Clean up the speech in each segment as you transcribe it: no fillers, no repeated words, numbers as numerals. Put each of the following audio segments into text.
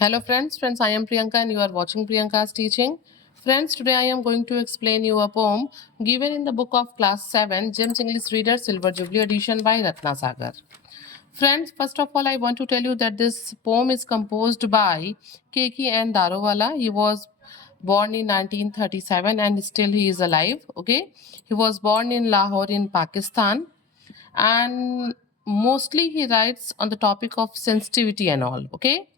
Hello friends, I am Priyanka and you are watching Priyanka's teaching. Friends, today I am going to explain you a poem given in the book of class 7, James English Reader Silver Jubilee edition by Ratna Sagar. Friends, first of all I want to tell you that this poem is composed by K.K. N. Daruwala. He was born in 1937 and still he is alive. Okay, he was born in Lahore in Pakistan and mostly he writes on the topic of sensitivity and all. Okay.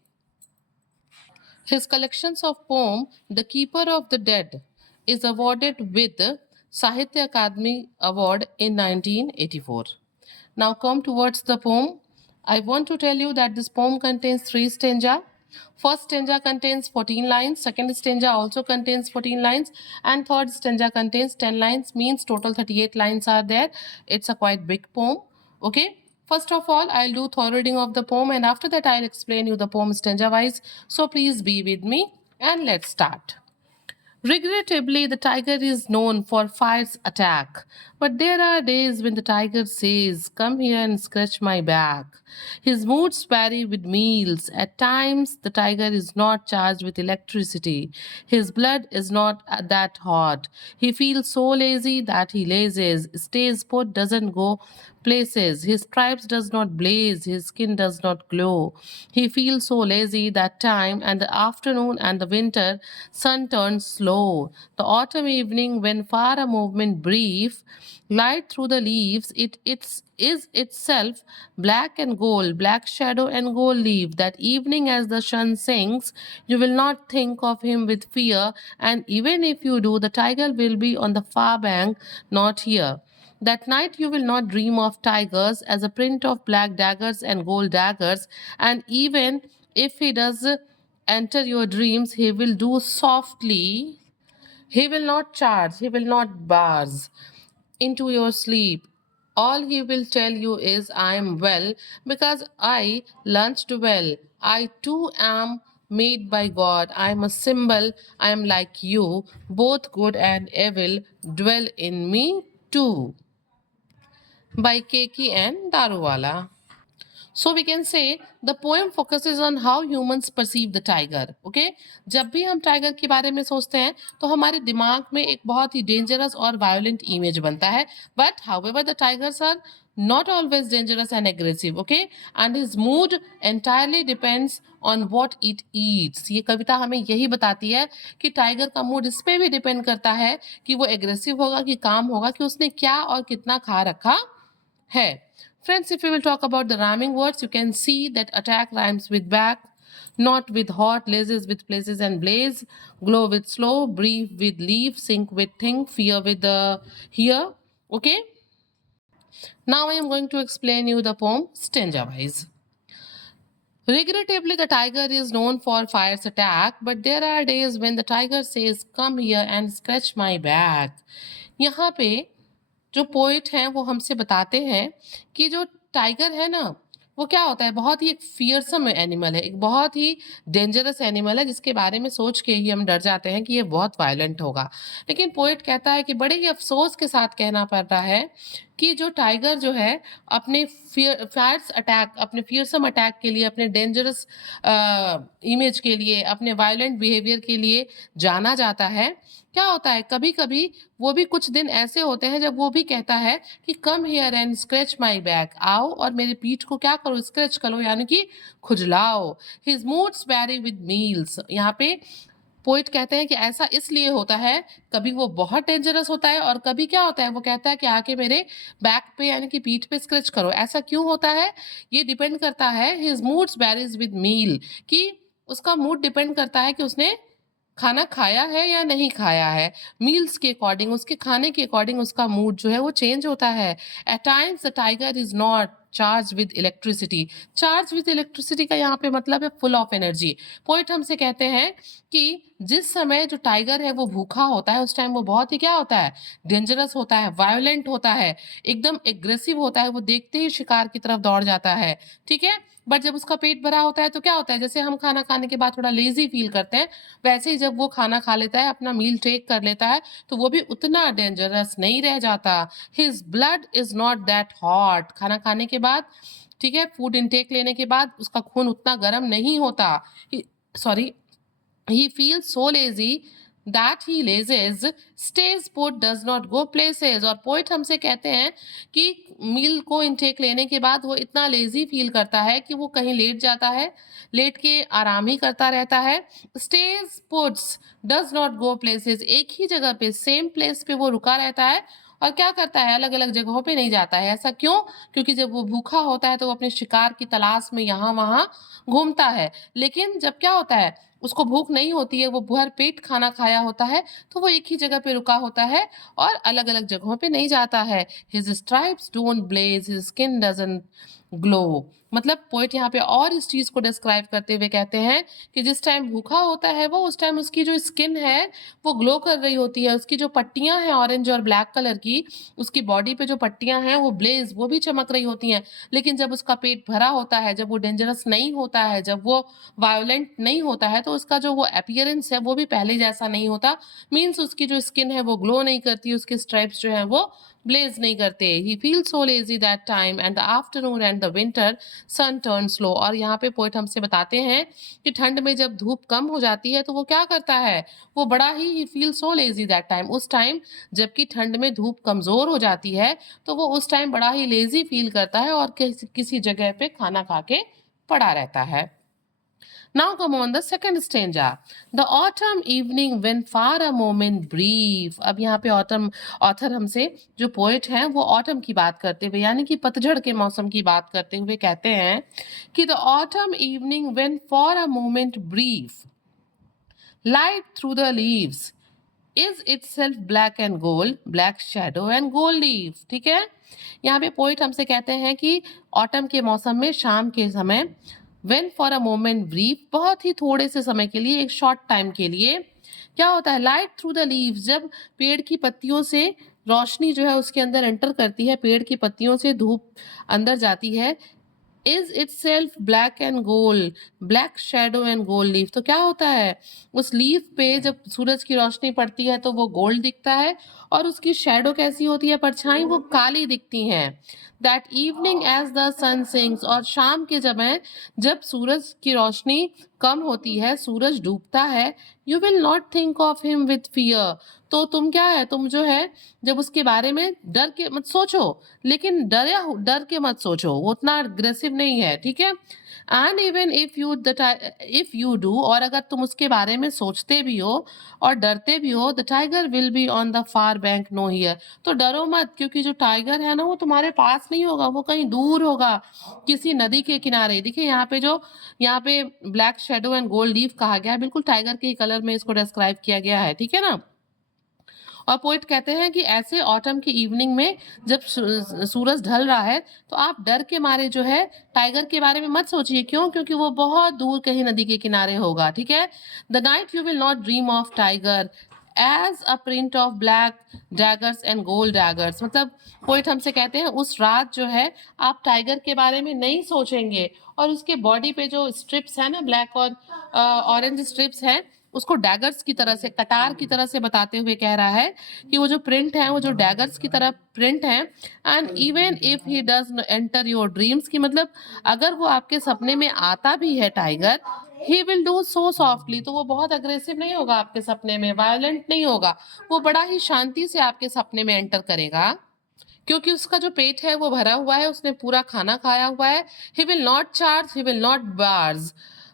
His collections of poem, The Keeper of the Dead, is awarded with Sahitya Akademi Award in 1984. Now come towards the poem. I want to tell you that this poem contains 3 stanza. First stanza contains 14 lines, second stanza also contains 14 lines, and third stanza contains 10 lines, means total 38 lines are there. It's a quite big poem. Okay. First of all, I'll do thorough reading of the poem and after that I'll explain you the poem stanza wise. So please be with me and let's start. Regrettably, the tiger is known for fierce attack, but there are days when the tiger says, "Come here and scratch my back." His moods vary with meals. At times, the tiger is not charged with electricity. His blood is not that hot. He feels so lazy that he lazes, stays put, doesn't go places. His stripes does not blaze, his skin does not glow. He feels so lazy that time and the afternoon and the winter sun turns slow. The autumn evening when far a movement brief, light through the leaves, is itself black and gold, black shadow and gold leaf. That evening as the sun sinks, you will not think of him with fear, and even if you do, the tiger will be on the far bank, not here. That night you will not dream of tigers as a print of black daggers and gold daggers, and even if he does enter your dreams, he will do softly. He will not charge, he will not bars into your sleep. All he will tell you is, "I am well because I lunched well. I too am made by God. I am a symbol. I am like you. Both good and evil dwell in me too." By K.K. N. Daruwala. So we can say the poem focuses on how humans perceive the tiger. Okay, जब भी हम tiger के बारे में सोचते हैं तो हमारे दिमाग में एक बहुत ही डेंजरस और वायलेंट इमेज बनता है. But however the tigers are not always dangerous and aggressive. Okay, and his mood entirely depends on what it eats. ये कविता हमें यही बताती है कि टाइगर का मूड इस पे भी डिपेंड करता है कि वो एग्रेसिव होगा कि काम होगा, कि उसने क्या और कितना खा रखा है. Friends, if we will talk about the rhyming words, you can see that attack rhymes with back, not with hot, lazes with places and blaze, glow with slow, brief with leave, sink with think, fear with the here. Okay. Now I am going to explain you the poem stanza wise. Regrettably, the tiger is known for fierce attack, but there are days when the tiger says, "Come here and scratch my back." यहाँ पे जो poet हैं वो हमसे बताते हैं कि जो टाइगर है ना, वो क्या होता है, बहुत ही एक फियरसम एनिमल है, एक बहुत ही डेंजरस एनिमल है जिसके बारे में सोच के ही हम डर जाते हैं कि ये बहुत वायलेंट होगा. लेकिन पोइट कहता है कि बड़े ही अफसोस के साथ कहना पड़ रहा है कि जो टाइगर जो है अपने फायर्स अटैक, अपने फियरसम अटैक के लिए, अपने डेंजरस इमेज के लिए, अपने वायलेंट बिहेवियर के लिए जाना जाता है. क्या होता है, कभी कभी वो भी कुछ दिन ऐसे होते हैं जब वो भी कहता है कि "come here and scratch my back", आओ और मेरी पीठ को क्या करो, स्क्रैच करो, यानी कि खुजलाओ. His moods vary with meals. यहाँ पे पोइट कहते हैं कि ऐसा इसलिए होता है, कभी वो बहुत डेंजरस होता है और कभी क्या होता है, वो कहता है कि आके मेरे बैक पे यानी कि पीठ पे स्क्रैच करो. ऐसा क्यों होता है, ये डिपेंड करता है, हिज मूड्स वैरीज विद मील, कि उसका मूड डिपेंड करता है कि उसने खाना खाया है या नहीं खाया है. मील्स के अकॉर्डिंग, उसके खाने के अकॉर्डिंग उसका मूड जो है वो चेंज होता है. At times the tiger is not charge with electricity. Charge with electricity का यहाँ पे मतलब है फुल ऑफ एनर्जी. पोइट हमसे कहते हैं कि जिस समय जो टाइगर है वो भूखा होता है, उस टाइम वो बहुत ही क्या होता है, डेंजरस होता है, वायोलेंट होता है, एकदम एग्रेसिव होता है, वो देखते ही शिकार की तरफ दौड़ जाता है. ठीक है. बट जब उसका पेट भरा होता है तो क्या होता है, जैसे हम खाना खाने के बाद थोड़ा लेजी फील करते हैं, वैसे ही जब वो खाना खा लेता है, अपना मील टेक कर लेता है, तो वो भी उतना डेंजरस नहीं रह जाता. His blood is not that hot. खाना खाने के बाद, ठीक है, फूड इनटेक लेने के बाद उसका खून उतना गर्म नहीं होता. sorry, he feels so lazy that he lazes, stays put, does not go places. और पोइट हमसे कहते हैं कि मील को इनटेक लेने के बाद वो इतना लेजी फील करता है कि वो कहीं लेट जाता है, लेट के आराम ही करता रहता है. Stage puts, does not go places, एक ही जगह पे सेम प्लेस पे वो रुका रहता है और क्या करता है, अलग अलग जगहों पे नहीं जाता है. ऐसा क्यों? क्योंकि जब वो भूखा होता है तो वो अपने शिकार की तलाश में यहाँ वहां घूमता है. लेकिन जब क्या होता है, उसको भूख नहीं होती है, वो भर पेट खाना खाया होता है, तो वो एक ही जगह पे रुका होता है और अलग अलग जगहों पे नहीं जाता है. His stripes don't blaze, his skin doesn't glow. मतलब पोइट यहाँ पे और इस चीज को डिस्क्राइब करते हुए कहते हैं कि जिस टाइम भूखा होता है वो, उस टाइम उसकी जो स्किन है वो ग्लो कर रही होती है, उसकी जो पट्टियां हैं ऑरेंज और ब्लैक कलर की, उसकी बॉडी पे जो पट्टियां हैं वो ब्लेज, वो भी चमक रही होती हैं. लेकिन जब उसका पेट भरा होता है, जब वो डेंजरस नहीं होता है, जब वो वायोलेंट नहीं होता है, तो उसका जो वो अपीयरेंस है वो भी पहले जैसा नहीं होता. मीन्स उसकी जो स्किन है वो ग्लो नहीं करती, उसके स्ट्राइप्स जो है वो ब्लेज नहीं करते. He feel so lazy that time and the afternoon and the winter sun turn slow. और यहाँ पे पोइट हमसे बताते हैं कि ठंड में जब धूप कम हो जाती है तो वो क्या करता है, वो बड़ा ही feel so lazy that time, उस टाइम जबकि ठंड में धूप कमजोर हो जाती है तो वो उस टाइम बड़ा ही लेजी फील करता है और किसी जगह पे खाना खा के पड़ा रहता है. Now come on the second stanza. The autumn evening when far a moment brief. अब यहाँ पे ऑथर हमसे, जो पोएट हैं, वो ऑटम की बात करते हुए यानी कि पतझड़ के मौसम की बात करते हुए कहते हैं कि the autumn evening when for a moment brief, light through the leaves is itself black and gold, black shadow and gold leaf. ठीक है, यहाँ पे पोइट हमसे कहते हैं कि ऑटम के मौसम में शाम के समय when for a moment brief, बहुत ही थोड़े से समय के लिए, एक शॉर्ट टाइम के लिए क्या होता है, लाइट थ्रू द लीव्स, जब पेड़ की पत्तियों से रोशनी जो है उसके अंदर एंटर करती है, पेड़ की पत्तियों से धूप अंदर जाती है, is it self black and gold, black shadow and gold leaf. तो क्या होता है, उस लीफ पे जब सूरज की रोशनी पड़ती है तो वो गोल्ड दिखता है और उसकी शेडो कैसी होती है, परछाई, वो काली दिखती हैं. That evening as the sun sings, और शाम के समय जब सूरज की रोशनी कम होती है, सूरज डूबता है, you will not think of him with fear. तो तुम क्या है, तुम जो है जब उसके बारे में डर के मत सोचो, लेकिन डर के मत सोचो, वो उतना अग्रेसिव नहीं है. ठीक है, and even if you do, और अगर तुम उसके बारे में सोचते भी हो और डरते भी हो, the tiger will be on the far bank no here. तो डरो मत, क्योंकि जो टाइगर है ना वो तुम्हारे पास नहीं होगा, वो कहीं दूर होगा, किसी नदी के किनारे. देखिए यहाँ पे black shadow and gold leaf कहा गया है, बिल्कुल टाइगर के कलर में इसको डिस्क्राइब किया गया है. ठीक है ना. और पोइट कहते हैं कि ऐसे ऑटम की इवनिंग में जब सूरज ढल रहा है तो आप डर के मारे जो है टाइगर के बारे में मत सोचिए. क्यों? क्योंकि वो बहुत दूर कहीं नदी के किनारे होगा. ठीक है, the night you will not dream of tiger as a print of black daggers and gold daggers. मतलब पोइट हमसे कहते हैं उस रात जो है आप टाइगर के बारे में नहीं सोचेंगे और उसके बॉडी पे जो स्ट्रिप्स है ना, ब्लैक और ऑरेंज स्ट्रिप्स हैं, उसको डैगर्स की तरह से, कटार की तरह से बताते हुए कह रहा है कि वो जो प्रिंट है वो जो डैगर्स की तरह प्रिंट है. And even if he does enter your dreams, की मतलब अगर वो आपके सपने में आता भी है tiger, he will do so softly, तो वो बहुत अग्रेसिव नहीं होगा आपके सपने में, वायलेंट नहीं होगा, वो बड़ा ही शांति से आपके सपने में एंटर करेगा, क्योंकि उसका जो पेट है वो भरा हुआ है, उसने पूरा खाना खाया हुआ है. He will not charge, he will not barge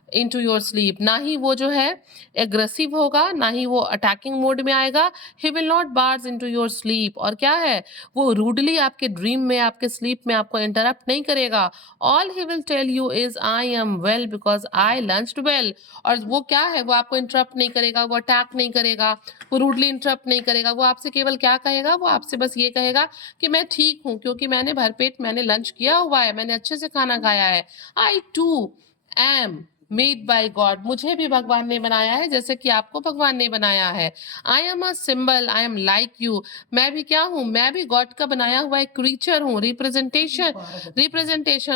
into your sleep, ना ही वो जो है एग्रेसिव होगा, ना ही वो अटैकिंग मोड में आएगा. He will not barge into your sleep, और क्या है, वो रूडली आपके ड्रीम में, आपके स्लीप में आपको इंटरप्ट नहीं करेगा. All he will tell you is I am well because I lunched well. और वो क्या है, वो आपको इंटरप्ट नहीं करेगा, वो अटैक नहीं करेगा, वो रूडली इंटरप्ट नहीं करेगा. वो आपसे केवल क्या कहेगा, वो आपसे बस ये कहेगा कि मैं ठीक हूँ, क्योंकि मैंने भरपेट मैंने लंच किया हुआ है, मैंने अच्छे से खाना खाया है. I too am made by God, मुझे भी भगवान ने बनाया है जैसे कि आपको भगवान ने बनाया है. I am a symbol, I am like you, मैं भी क्या हूँ, मैं भी गॉड का बनाया हुआ एक क्रीचर हूँ, रिप्रेजेंटेशन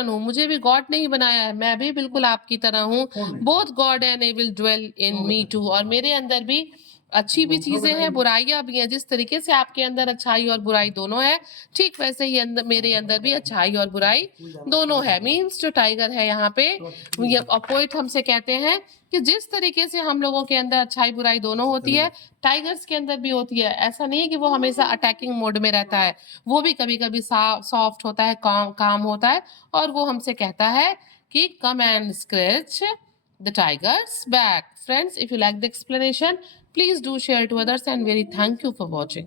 हूँ. मुझे भी गॉड नहीं बनाया है, मैं भी बिल्कुल आपकी तरह हूँ. Both god and evil dwell in me too, और मेरे अंदर भी अच्छी भी चीजें हैं, बुराइयां भी हैं। जिस तरीके से आपके अंदर अच्छाई और बुराई दोनों है, ठीक वैसे ही अंदर मेरे अंदर भी अच्छाई और बुराई दोनों है। मीन्स जो टाइगर है यहाँ पे, ये पोइट हमसे कहते हैं कि जिस तरीके से हम लोगों के अंदर अच्छाई बुराई दोनों होती है, टाइगर्स के अंदर भी होती है। ऐसा नहीं है कि वो हमेशा अटैकिंग मोड में रहता है, वो भी कभी कभी सॉफ्ट होता है, काम होता है। और वो हमसे कहता है कि come and scratch the tiger's back. Friends, if you like the explanation, please do share to others, and very thank you for watching.